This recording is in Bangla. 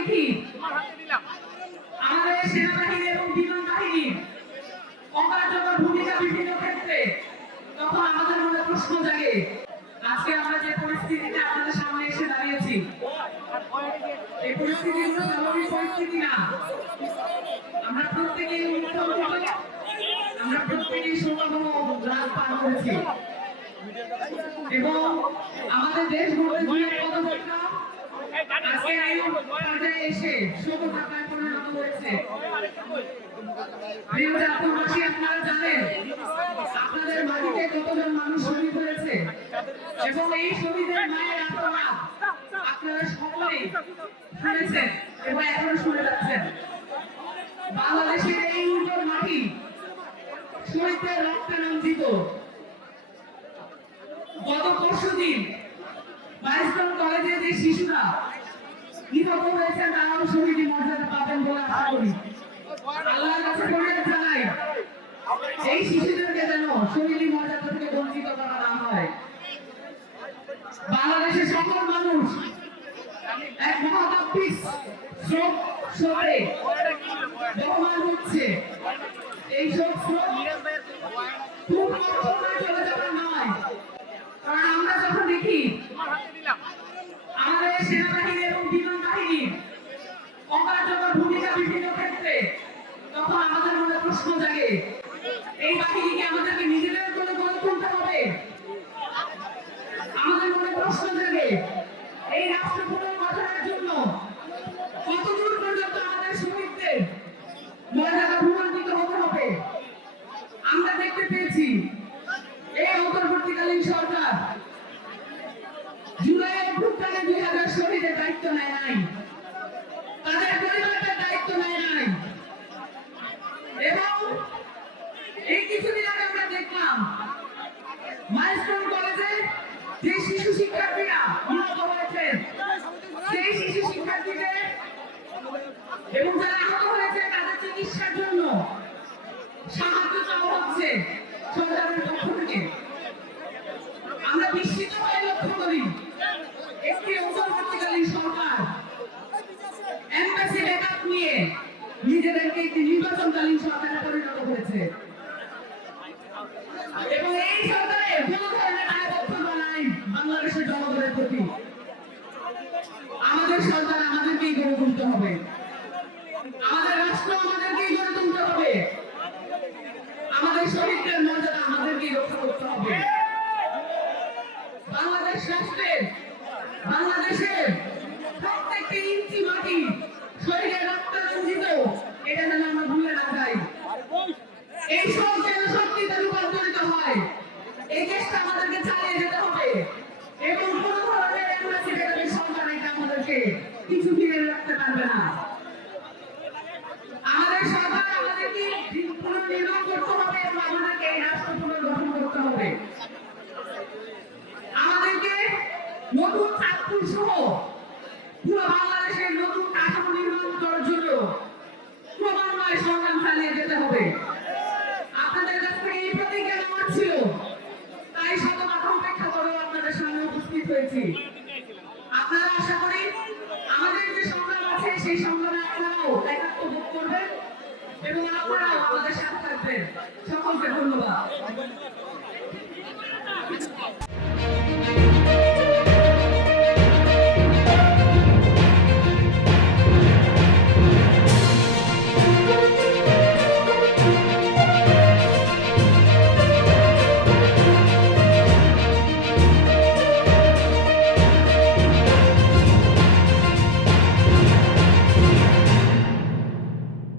দেখি আমাদের সেনাবাহিনী এবং বিমান বাহিনীর অকার্যকর ভূমিকা বিভিন্ন ক্ষেত্রে, তখন আমাদের মনে প্রশ্ন জাগে আজকে আমরা যে পরিস্থিতিতে আপনাদের সামনে এসে দাঁড়িয়েছি, এই পরিস্থিতি স্বাভাবিক পরিস্থিতি না। আমরা প্রত্যেকেই আমরা প্রত্যেকেই শোকাবহ রাত পার করেছি এবং আমাদের দেশ গড়তে দুই পদযাত্রা আজকে এই পর্যায়ে এসে শোকযাত্রায় পরিণত হয়েছে। প্রিয় জাতীয়বাসী, আপনারা জানেন আপনাদের মাটিতে কতজন মানুষ শহীদ হয়েছে এবং এই শহীদের মায়ের আত্মনাদ আপনারা সকলেই শুনেছেন এবং এখনো শুনে যাচ্ছেন। বাংলাদেশের এই উর্বর মাটি শহীদদের রক্তে রঞ্জিত। গত পরশুদিন মাইলস্টোন কলেজে যে শিশুরা নিহত হয়েছেন তারাও শহীদ মর্যাদা পাবেন বলে আশা করি। আল্লাহর কাছে ফরিয়াদ জানাই এই শিশুদেরকে যেন শহীদ মর্যাদা থেকে বঞ্চিত করা না হয়। বাংলাদেশের সকল মানুষ এক মহাতাত্ত্বিক স্রোতে বহমান হচ্ছে। এই শোক স্রোত খুব কঠোর চলে যাবার নয়, কারণ আমরা যখন দেখি আমাদের সেনাবাহিনী এবং বিমান বাহিনীর অকার্যকর ভূমিকা বিভিন্ন ক্ষেত্রে, তখন আমাদের মনে প্রশ্ন জাগে এই বাহিনীকে আমাদেরকে নিজেদের করে গড়ে তুলতে হবে। আমাদের মনে প্রশ্ন জাগে এই রাষ্ট্র পুনর্গঠনের জন্য কতদূর পর্যন্ত আমাদের শহীদদের মর্যাদা ভূমান্বিত হতে হবে। আমরা দেখতে পেয়েছি এই অন্তর্বর্তীকালীন সরকার জুলাই অভ্যুত্থানে 2000 শহীদের দায়িত্ব নেয় নাই, তাদের পরিবারের দায়িত্ব নেয় নাই। এবং এই কিছুদিন আগে আমরা দেখলাম মাইলস্টোন কলেজে যে শিশু শিক্ষার্থীরা নিহত হয়েছেন, সেই শিশু শিক্ষার্থীদের এবং যারা আহত হয়েছে তাদের চিকিৎসার জন্য সাহায্য চাওয়া হচ্ছে সরকারের পক্ষ থেকে। আমরা বিস্মিত হয়ে লক্ষ্য করি একটি অন্তর্বর্তীকালীন সরকার এমবাসি ব্যাকআপ নিয়ে নিজেদেরকে একটি নির্বাচনকালীন সরকারে পরিণত করেছে এবং এই সরকারে কোন ধরনের দায়বদ্ধতা নাই বাংলাদেশের জনগণের প্রতি। আমাদের সরকার আমাদেরকেই গড়ে তুলতে হবে, আমাদের রাষ্ট্র আমাদেরকেই গড়ে তুলতে হবে, আমাদের শহীদদের মর্যাদা আমাদেরকেই রক্ষা করতে হবে। বাংলাদেশ রাষ্ট্রের বাংলাদেশের প্রত্যেকটি ইঞ্চি মাটি শহীদের রক্তে রঞ্জিত, এটা যেন আমরা ভুলে না যাই। এই সব যেন শক্তিতে রূপান্তরিত হয়, এই চেষ্টা আমাদেরকে চালিয়ে যেতে হবে এবং কোন ধরনের এমবাসি বেরোবে সরকার এটা আমাদেরকে কিছু ফিরে রাখতে পারবে না। আমাদের সরকার আমাদেরকে পুনর্নির্মাণ করতে হবে এবং আমাদেরকে এই রাষ্ট্র পুনর্গঠন করতে হবে। আমাদেরকে নতুন চাঁদপুর সহ পুরো বাংলাদেশের নতুন কাঠামো নির্মাণ করার জন্য ক্রমান্বয়ে সংগ্রাম চালিয়ে যেতে হবে। আপনাদের কাছ থেকে এই প্রতিজ্ঞা নেওয়ার ছিল, তাই শতভাগ অপেক্ষা করেও আপনাদের সামনে উপস্থিত হয়েছি। আপনারা আশা করি আমাদের যে সংগ্রাম আছে সেই সংগ্রামে আপনারাও একাত্ম বোধ করবেন এবং আপনারাও আমাদের সাথে থাকবেন। সকলকে ধন্যবাদ।